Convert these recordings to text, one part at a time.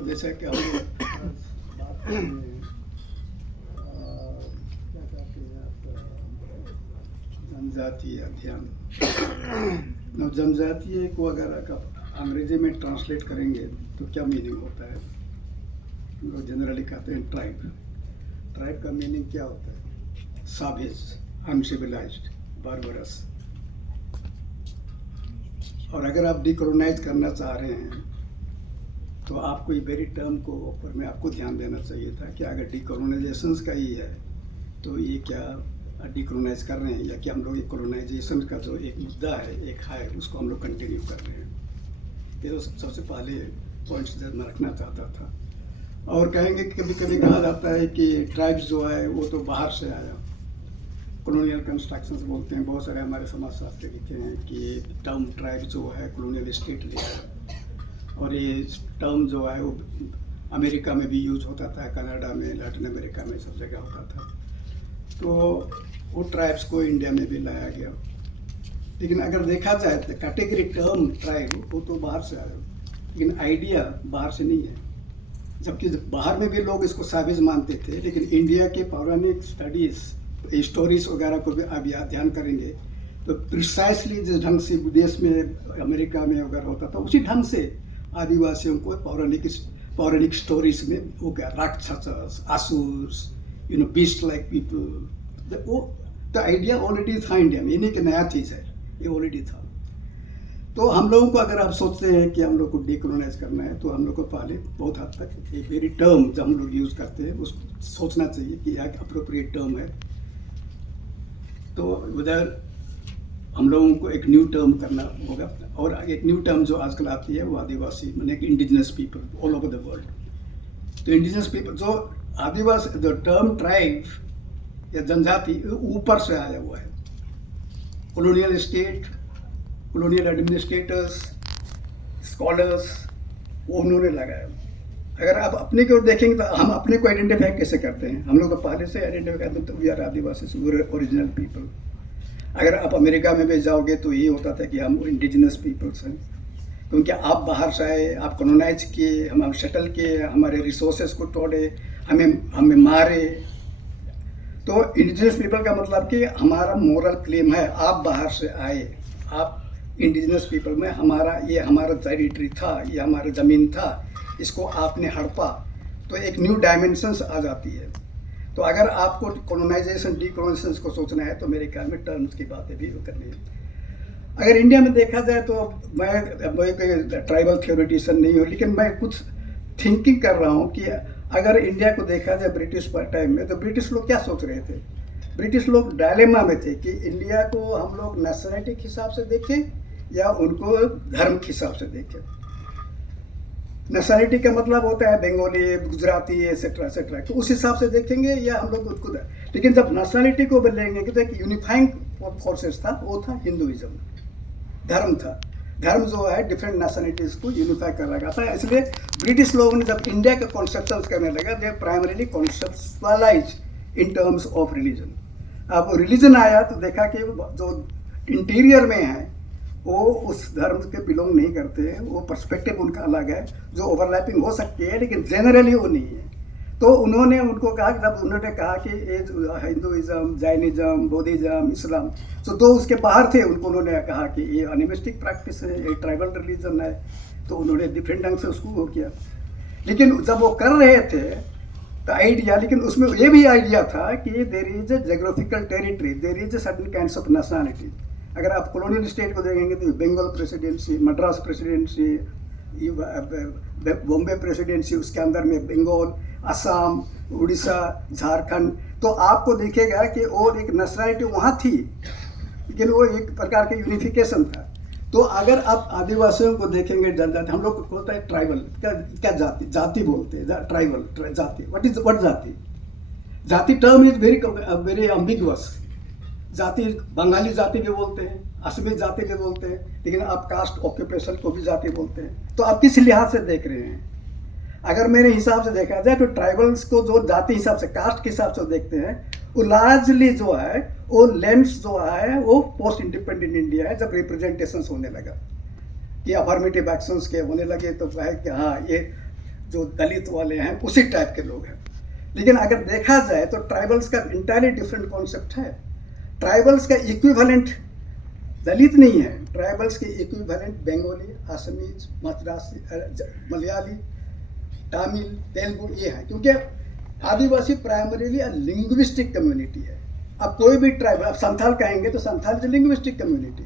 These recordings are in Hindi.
जैसा कि हम लोग बात कर रहे हैं, क्या कहते हैं आप, जनजातीय अध्ययन। now जनजातीय को अगर आप अंग्रेजी में ट्रांसलेट करेंगे तो क्या मीनिंग होता है? हम लोग जनरली कहते हैं ट्राइब। ट्राइब का मीनिंग क्या होता है? Savage, uncivilised, barbarous. और अगर आप डिकोलोनाइज करना चाह रहे हैं तो आपको ये वेरी टर्म को ऊपर में आपको ध्यान देना चाहिए था कि अगर डिकोलोनाइजेशन का ही है तो ये क्या डिकोलोनाइज कर रहे हैं या कि हम लोग कोलोनाइजेशन का जो एक मुद्दा है, एक है, उसको हम लोग कंटिन्यू कर रहे हैं। ये तो सबसे पहले पॉइंट्स मैं रखना चाहता था। और कहेंगे कि कभी कभी कहा जाता है कि ट्राइब्स जो है वो तो बाहर से आया, कॉलोनियल कंस्ट्रक्शंस बोलते हैं। बहुत सारे हमारे समाजशास्त्री लिखे हैं कि टर्म ट्राइब जो है कॉलोनियल स्टेट लिया है, और ये टर्म जो है वो अमेरिका में भी यूज होता था, कनाडा में, लैटिन अमेरिका में, सब जगह होता था। तो वो ट्राइब्स को इंडिया में भी लाया गया। लेकिन अगर देखा जाए तो कैटेगरी टर्म ट्राइब वो तो बाहर से आया, लेकिन आइडिया बाहर से नहीं है। जबकि बाहर में भी लोग इसको साबिज मानते थे, लेकिन इंडिया के पौराणिक स्टडीज, स्टोरीज वगैरह को भी आप ध्यान करेंगे तो प्रिसाइसली जिस ढंग से विदेश में, अमेरिका में वगैरह होता था, उसी ढंग से आदिवासियों को पौराणिक स्टोरीज में वो क्या राक्षस, असुर्स, बीस्ट लाइक पीपल, वो द आइडिया ऑलरेडी था इंडिया में। ये नहीं कि नया चीज़ है, ये ऑलरेडी था। तो हम लोगों को अगर आप सोचते हैं कि हम लोग को डिकोलोनाइज करना है तो हम लोग को पहले बहुत हद तक एक वेरी टर्म जो हम लोग यूज करते हैं उसको सोचना चाहिए कि यह अप्रोप्रिएट टर्म है। तो उधर हम लोगों को एक न्यू टर्म करना होगा। और एक न्यू टर्म जो आजकल आती है वो आदिवासी, माने indigenous people all over the world. तो इंडिजिनस पीपल जो आदिवासी, जो टर्म ट्राइब या जनजाति ऊपर से आया हुआ है। Colonial state, colonial administrators, scholars, वो उन्होंने लगाया। अगर आप अपने की ओर देखेंगे तो हम अपने को आइडेंटिफाई कैसे करते हैं? हम लोग तो पहले से आइडेंटिफाई करते हैं तो we are adivasi, original people. अगर आप अमेरिका में भी जाओगे तो ये होता था कि हम इंडिजिनस पीपल्स हैं, क्योंकि आप बाहर से आए, आप कॉलोनाइज किए, हम शटल किए, हमारे रिसोर्सेज को तोड़े, हमें मारे। तो इंडिजिनस पीपल का मतलब कि हमारा मोरल क्लेम है, आप बाहर से आए, आप इंडिजिनस पीपल में ये हमारा टेरिटरी था, ये हमारा ज़मीन था, इसको आपने हड़पा। तो एक न्यू डायमेंशंस आ जाती है। तो अगर आपको कॉलोनाइजेशन, डीकॉलोनाइजेशन को सोचना है तो मेरे ख्याल में टर्म्स की बातें भी करनी है। अगर इंडिया में देखा जाए तो मैं ट्राइबल थ्योरिटिशियन नहीं हूँ, लेकिन मैं कुछ थिंकिंग कर रहा हूँ कि अगर इंडिया को देखा जाए ब्रिटिश टाइम में, तो ब्रिटिश लोग क्या सोच रहे थे? ब्रिटिश लोग डायलेमा में थे कि इंडिया को हम लोग नेशनलिटी के हिसाब से देखें या उनको धर्म के हिसाब से देखें। नेशनलिटी का मतलब होता है बंगाली, गुजराती, एसेट्रा एसेट्रा, तो उस हिसाब से देखेंगे या हम लोग उसको। लेकिन जब नेशनलिटी को बोलेंगे तो एक यूनिफाइंग फोर्सेस था, वो था हिंदुइज्म, धर्म था। धर्म जो है डिफरेंट नेशनलिटीज को यूनिफाई कर रखा था। इसलिए ब्रिटिश लोगों ने जब इंडिया का कॉन्सेप्शन करने लगा, they primarily conceptualise in terms of religion. अब रिलीजन आया तो देखा कि जो इंटीरियर में है वो उस धर्म के बिलोंग नहीं करते हैं, वो पर्सपेक्टिव उनका अलग है, जो ओवरलैपिंग हो सकती है लेकिन जनरली वो नहीं है। तो उन्होंने उनको कहा, जब उन्होंने कहा कि ये हिंदुइज्म, जैनिज्म, बौद्धिज्म, इस्लाम, तो दो उसके बाहर थे, उन्होंने कहा कि ये एनिमिस्टिक प्रैक्टिस है, ये ट्राइबल रिलीजन है। तो उन्होंने डिफरेंट ढंग से उसको वो किया। लेकिन जब वो कर रहे थे तो आइडिया, लेकिन उसमें ये भी आइडिया था कि there is a geographical territory, there is a certain kinds of nationality. अगर आप कॉलोनियल स्टेट को देखेंगे तो Bengal presidency, Madras presidency, Bombay presidency, उसके अंदर में बंगाल, असम, उड़ीसा, झारखंड, तो आपको दिखेगा कि और एक नेशनलिटी वहाँ थी, लेकिन वो एक प्रकार का यूनिफिकेशन था। तो अगर आप आदिवासियों को देखेंगे, जनजाति, हम लोग बोलते हैं ट्राइबल, क्या जाति बोलते हैं, ट्राइबल जाति। व्हाट जाति? जाति टर्म इज वेरी अम्बिगुअस। जाति बंगाली जाति भी बोलते हैं, असमी जाति भी बोलते हैं, लेकिन आप कास्ट ऑक्यूपेशन को भी जाति बोलते हैं। तो आप किस लिहाज से देख रहे हैं? अगर मेरे हिसाब से देखा जाए तो ट्राइबल्स को जो जाति हिसाब से, कास्ट के हिसाब से देखते हैं, वो लार्जली जो है वो लेंस जो है वो पोस्ट इंडिपेंडेंट इंडिया है, जब रिप्रेजेंटेशन होने लगा कि अफर्मेटिव एक्शंस के होने लगे तो है कि हाँ ये जो दलित वाले हैं उसी टाइप के लोग हैं। लेकिन अगर देखा जाए तो ट्राइबल्स का इंटायरली डिफरेंट कॉन्सेप्ट है। ट्राइबल्स का इक्विवेलेंट दलित नहीं है, ट्राइबल्स के इक्विवेलेंट बंगाली, असमीज, मद्रासी, मलयाली, तमिल, तेलुगु ये है, क्योंकि आदिवासी प्राइमरीली लिंग्विस्टिक कम्युनिटी है। अब कोई भी ट्राइब, आप संथाल कहेंगे तो संथाल इज लिंग्विस्टिक कम्युनिटी,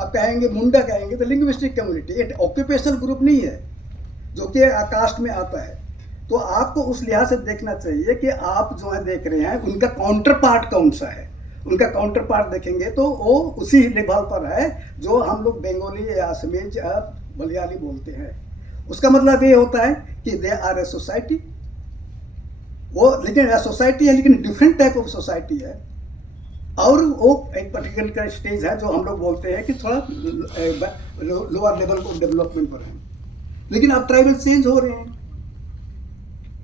आप कहेंगे मुंडा कहेंगे तो लिंग्विस्टिक कम्युनिटी, एक ऑक्यूपेशनल ग्रुप नहीं है जो कि कास्ट में आता है। तो आपको उस लिहाज से देखना चाहिए कि आप जो है देख रहे हैं उनका काउंटर पार्ट कौन सा है। उनका काउंटर पार्ट देखेंगे तो वो उसी लेवल पर है जो हम लोग बंगाली या असमीज या मलयाली बोलते हैं। उसका मतलब ये होता है कि दे आर ए सोसाइटी, वो लेकिन सोसाइटी है लेकिन डिफरेंट टाइप ऑफ सोसाइटी है, और वो एक पर्टिकुलर स्टेज है जो हम लोग बोलते हैं कि थोड़ा लोअर लेवल को डेवलपमेंट पर है। लेकिन अब ट्राइबल चेंज हो रहे हैं,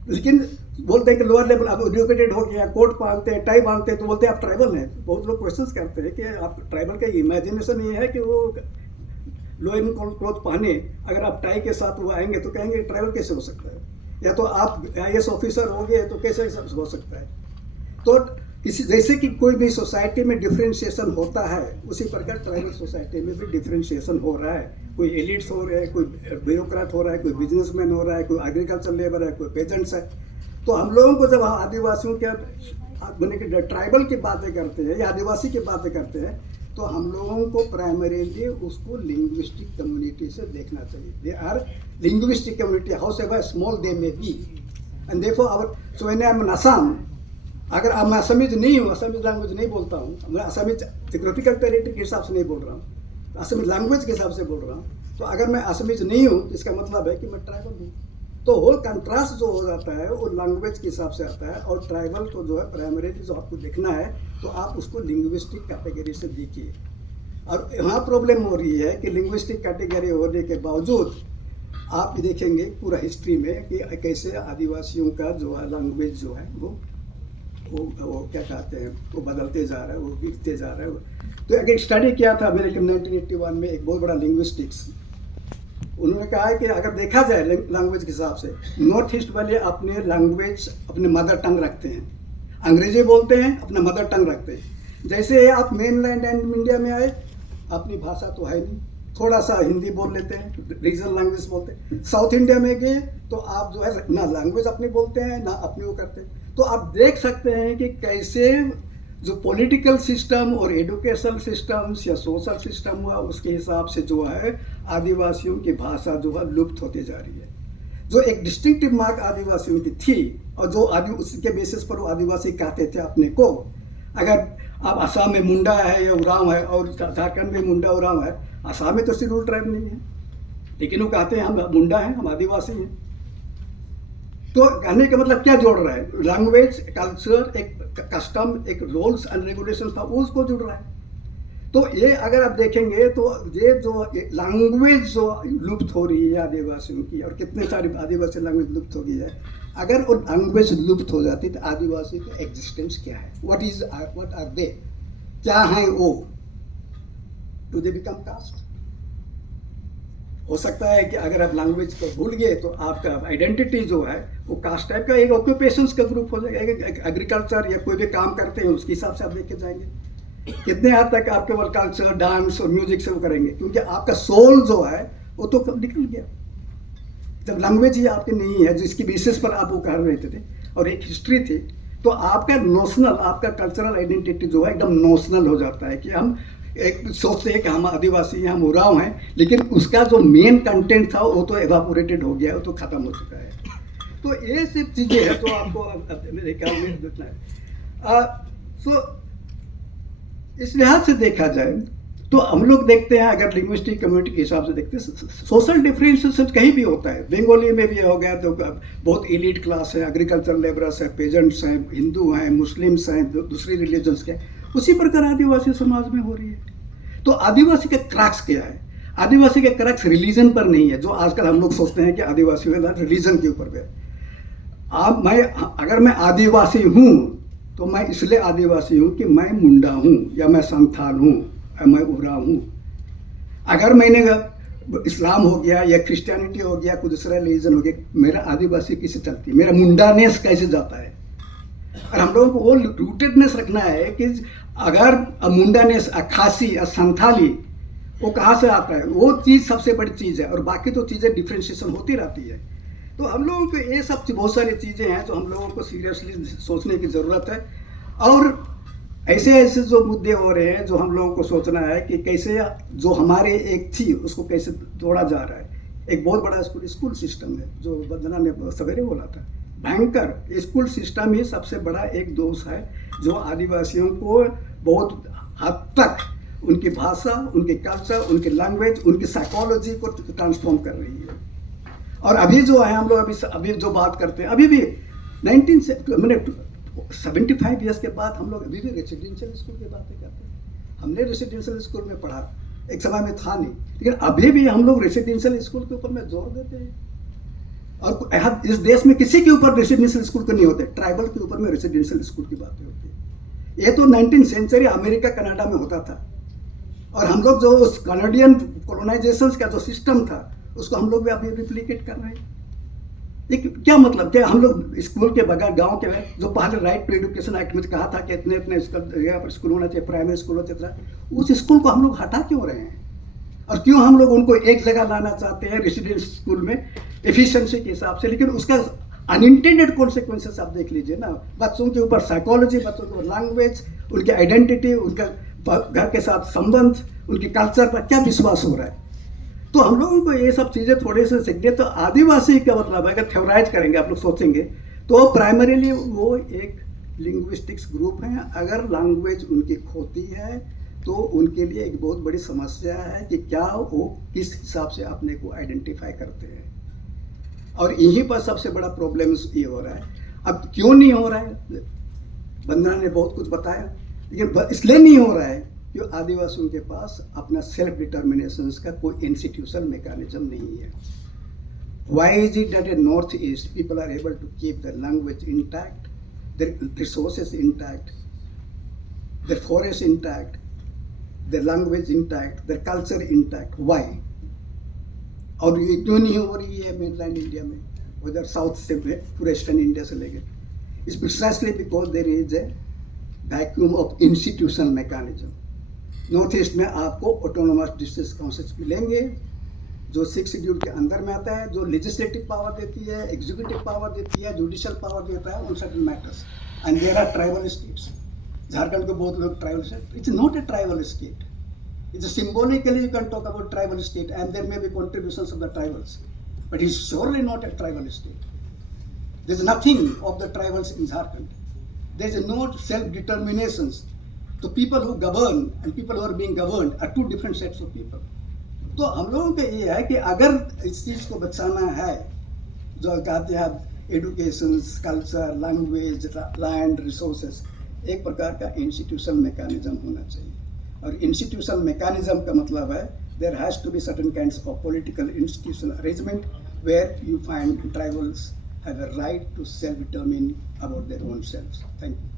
लेकिन बोलते हैं कि लोअर लेवल, अब एजुकेटेड हो गया, कोट पहनते हैं, टाई बांधते हैं तो बोलते हैं आप ट्राइबल हैं। बहुत लोग क्वेश्चंस करते हैं कि आप ट्राइबल का इमेजिनेशन ये है कि वो लोअर क्लॉथ पहने, अगर आप टाई के साथ वो आएंगे तो कहेंगे ट्राइबल कैसे हो सकता है, या तो आप IAS ऑफिसर हो गए तो कैसे हो सकता है। तो किसी जैसे कि कोई भी सोसाइटी में डिफ्रेंशिएशन होता है, उसी प्रकार ट्राइबल सोसाइटी में भी डिफ्रेंशिएशन हो रहा है। कोई एलिट्स हो रहे हैं, कोई ब्यूरोक्रेट हो रहा है, कोई बिजनेसमैन हो रहा है, कोई एग्रीकल्चर लेबर है, कोई पेजेंट्स है। तो हम लोगों को जब आदिवासियों के मैंने कि ट्राइबल की बातें करते हैं या आदिवासी की बातें करते हैं, तो हम लोगों को प्राइमरीली उसको लिंग्विस्टिक कम्युनिटी से देखना चाहिए। They are linguistic community, however small they may be, and therefore our so when I am in Assam, अगर अब मैं असमीज नहीं हूँ, असमीज लैंग्वेज नहीं बोलता हूँ, मैं असमीज जियोग्राफिकल टेरिटरी के हिसाब से नहीं बोल रहा हूँ, असमीज लैंग्वेज के हिसाब से बोल रहा हूँ, तो अगर मैं असमीज नहीं हूँ तो इसका मतलब है कि मैं ट्राइबल हूँ। तो होल कंट्रास्ट जो हो जाता है वो लैंग्वेज के हिसाब से आता है, और ट्राइबल को जो है प्राइमरीली जो आपको देखना है तो आप उसको लिंग्विस्टिक कैटेगरी से देखिए। और यहाँ प्रॉब्लम हो रही है कि लिंग्विस्टिक कैटेगरी होने के बावजूद आप देखेंगे पूरा हिस्ट्री में कि कैसे आदिवासियों का जो है लैंग्वेज जो है वो क्या कहते हैं वो बदलते जा रहा है, वो बिकते जा रहा है। तो एक स्टडी किया था अमेरिकन 1981 में, एक बहुत बड़ा लिंग्विस्टिक्स, उन्होंने कहा है कि अगर देखा जाए लैंग्वेज के हिसाब से, नॉर्थ ईस्ट वाले अपने लैंग्वेज अपने मदर टंग रखते हैं, अंग्रेजी बोलते हैं, अपना मदर टंग रखते हैं। जैसे आप मेन लैंड एंड इंडिया में आए, अपनी भाषा तो है नहीं, थोड़ा सा हिंदी बोल लेते हैं, रीजनल लैंग्वेज बोलते हैं। साउथ इंडिया में गए तो आप जो है ना लैंग्वेज अपनी बोलते हैं ना अपनी वो करते हैं। तो आप देख सकते हैं कि कैसे जो पॉलिटिकल सिस्टम और एजुकेशनल सिस्टम्स या सोशल सिस्टम हुआ उसके हिसाब से जो है आदिवासियों की भाषा जो है लुप्त होती जा रही है। जो एक डिस्टिंक्टिव मार्क आदिवासियों की थी, और जो उसके बेसिस पर वो आदिवासी कहते थे अपने को। अगर आप असम में मुंडा है या उरांव है, और झारखंड में मुंडा उरांव है, असम में तो शेड्यूल ट्राइब नहीं है, लेकिन वो कहते हैं हम मुंडा हैं, हम आदिवासी हैं। तो कहने का मतलब क्या जोड़ रहा है, लैंग्वेज, कल्चर, एक कस्टम, एक रूल्स एंड रेगुलेशन था वो उसको जुड़ रहा है। तो ये अगर आप देखेंगे तो ये जो लैंग्वेज जो लुप्त हो रही है आदिवासियों की, और कितने सारी आदिवासी लैंग्वेज लुप्त हो गई है, अगर वो लैंग्वेज लुप्त हो जाती तो आदिवासी का एग्जिस्टेंस क्या है, व्हाट आर दे, क्या है वो, डू दे बिकम कास्ट। हो सकता है कि अगर आप लैंग्वेज को भूल गए तो आपका आइडेंटिटी जो है वो कास्ट टाइप का एक ऑक्यूपेशंस का ग्रुप हो जाएगा। एग्रीकल्चर या कोई भी काम करते हैं उसके हिसाब से आप देख के जाएंगे कितने हद तक आप केवल कल्चर, डांस और म्यूजिक से वो करेंगे, क्योंकि आपका सोल जो है वो तो निकल गया जब लैंग्वेज ही आपकी नहीं है जिसकी बेसिस पर आप वो कर रहे थे और एक हिस्ट्री थी। तो आपका नोशनल, आपका कल्चरल आइडेंटिटी जो है एकदम नोशनल हो जाता है कि हम एक सोचते हैं कि हम आदिवासी हैं, हम उरांव हैं, लेकिन उसका जो मेन कंटेंट था वो तो एवापोरेटेड हो गया, वो तो ख़त्म हो चुका है। तो ये सब चीज़ें हैं जो आपको मेरे ख्याल में देखना है। सो इस लिहाज से देखा जाए तो हम लोग देखते हैं, अगर लिंग्विस्टिक कम्युनिटी के हिसाब से देखते हैं, सोशल डिफरेंसेस कहीं भी होता है। बंगाली में भी हो गया तो बहुत एलीट क्लास है, एग्रीकल्चर लेबरर्स है, पेजेंट्स हैं, हिंदू हैं, मुस्लिम्स हैं, दूसरी रिलीजन्स के, उसी प्रकार आदिवासी समाज में हो रही है। तो आदिवासी का क्रैक्स क्या है? आदिवासी का क्रैक्स रिलीजन पर नहीं है, जो आजकल हम लोग सोचते हैं कि आदिवासी रिलीजन के ऊपर है। अगर मैं आदिवासी हूँ तो मैं इसलिए आदिवासी हूँ कि मैं मुंडा हूँ, या मैं संथाल हूँ, या मैं उरांव हूँ। अगर मैंने इस्लाम हो गया या क्रिश्चियनिटी हो गया, कोई दूसरा रिलीजन हो गया, मेरा आदिवासी कैसे चलती है, मेरा मुंडानेस कैसे जाता है। और हम लोगों को वो रूटेडनेस रखना है कि अगर मुंडानेस, खासी, संथाली, वो कहाँ से आता है, वो चीज़ सबसे बड़ी चीज़ है, और बाकी तो चीज़ें डिफ्रेंशिएशन होती रहती है। तो हम लोगों को ये सब बहुत सारी चीज़ें हैं जो हम लोगों को सीरियसली सोचने की ज़रूरत है। और ऐसे ऐसे जो मुद्दे हो रहे हैं जो हम लोगों को सोचना है कि कैसे जो हमारे एक थी उसको कैसे तोड़ा जा रहा है। एक बहुत बड़ा स्कूल सिस्टम है, जो वंदना ने सवेरे बोला था, भयंकर स्कूल सिस्टम ही सबसे बड़ा एक दोष है जो आदिवासियों को बहुत हद तक उनकी भाषा, उनके कल्चर, उनकी लैंग्वेज, उनकी साइकोलॉजी को ट्रांसफॉर्म कर रही है। और अभी जो है हम लोग अभी जो बात करते हैं, अभी भी 75 ईयर्स के बाद हम लोग अभी भी रेसिडेंशियल स्कूल की बातें करते हैं। हमने रेसिडेंशियल स्कूल में पढ़ा, एक समय में था नहीं, लेकिन अभी भी हम लोग रेसिडेंशियल स्कूल के ऊपर में जोर देते हैं। और इस देश में किसी के ऊपर रेसिडेंशियल स्कूल का नहीं होते, ट्राइबल के ऊपर में रेसिडेंशियल स्कूल की बातें होती है। ये तो 19वीं सेंचुरी अमेरिका कनाडा में होता था, और हम लोग जो उस कनाडियन कॉलोनाइजेशन का जो सिस्टम था उसको हम लोग भी अभी रिप्लिकेट कर रहे हैं। एक क्या मतलब कि हम लोग स्कूल के बगैर गांव के जो पहले राइट टू एजुकेशन एक्ट में कहा था कि इतने इतने जगह पर स्कूल होना चाहिए, प्राइमरी स्कूल होता है, उस स्कूल को हम लोग हटा क्यों रहे हैं, और क्यों हम लोग उनको एक जगह लाना चाहते हैं रेसिडेंस स्कूल में एफिशिएंसी के हिसाब से। लेकिन उसका अनइंटेंडेड कॉन्सिक्वेंसेस आप देख लीजिए ना, बच्चों के ऊपर साइकोलॉजी, बच्चों के ऊपर लैंग्वेज, उनकी आइडेंटिटी, उनका घर के साथ संबंध, उनके कल्चर पर क्या विश्वास हो रहा है। तो हम लोगों को ये सब चीज़ें थोड़े से सीखने। तो आदिवासी का मतलब है, अगर थ्योराइज करेंगे आप लोग सोचेंगे तो प्राइमरीली वो एक लिंग्विस्टिक्स ग्रुप है। अगर लैंग्वेज उनकी खोती है तो उनके लिए एक बहुत बड़ी समस्या है कि क्या वो किस हिसाब से अपने को आइडेंटिफाई करते हैं। और यहीं पर सबसे बड़ा प्रॉब्लम ये हो रहा है। अब क्यों नहीं हो रहा है, वंदना ने बहुत कुछ बताया, लेकिन इसलिए नहीं हो रहा है कि आदिवासियों के पास अपना सेल्फ डिटर्मिनेशन का कोई इंस्टीट्यूशनल मैकेनिज्म नहीं है। Why is it that in north east people are able to keep their language intact, their resources intact, their forests intact, their language intact, their culture intact? Why? और ये क्यों नहीं हो रही है मेनलैंड इंडिया में, उधर साउथ से पूरे ईस्टर्न इंडिया से लेकर? It's precisely because there is a vacuum of institutional mechanism. North east में आपको ऑटोनोमस डिस्ट्रिक्ट काउंसिल्स मिलेंगे जो 6 शेड्यूल के अंदर में आता है, जो लेजिस्लेटिव पावर देती है, एग्जीक्यूटिव पावर देती है, जुडिशियल पावर देता है on certain matters. And there are tribal states. Jharkhand को बहुत लोग tribal state, it's not a tribal state. It's symbolically you can talk about tribal state and there may be contributions of the tribals, but it's surely not a tribal state. There's nothing of the tribals in Jharkhand. There's no self-determinations. So people who govern and people who are being governed are two different sets of people. तो हम लोगों का ये है कि अगर इस चीज़ को बचाना है, जो कहते हैं education, culture, language, land, resources, एक प्रकार का इंस्टीट्यूशनल मैकेनिज्म होना चाहिए। और इंस्टीट्यूशनल मैकेनिज्म का मतलब है there has to be certain kinds of political institutional arrangement where you find tribals have a right to self determine about their own selves. Thank you.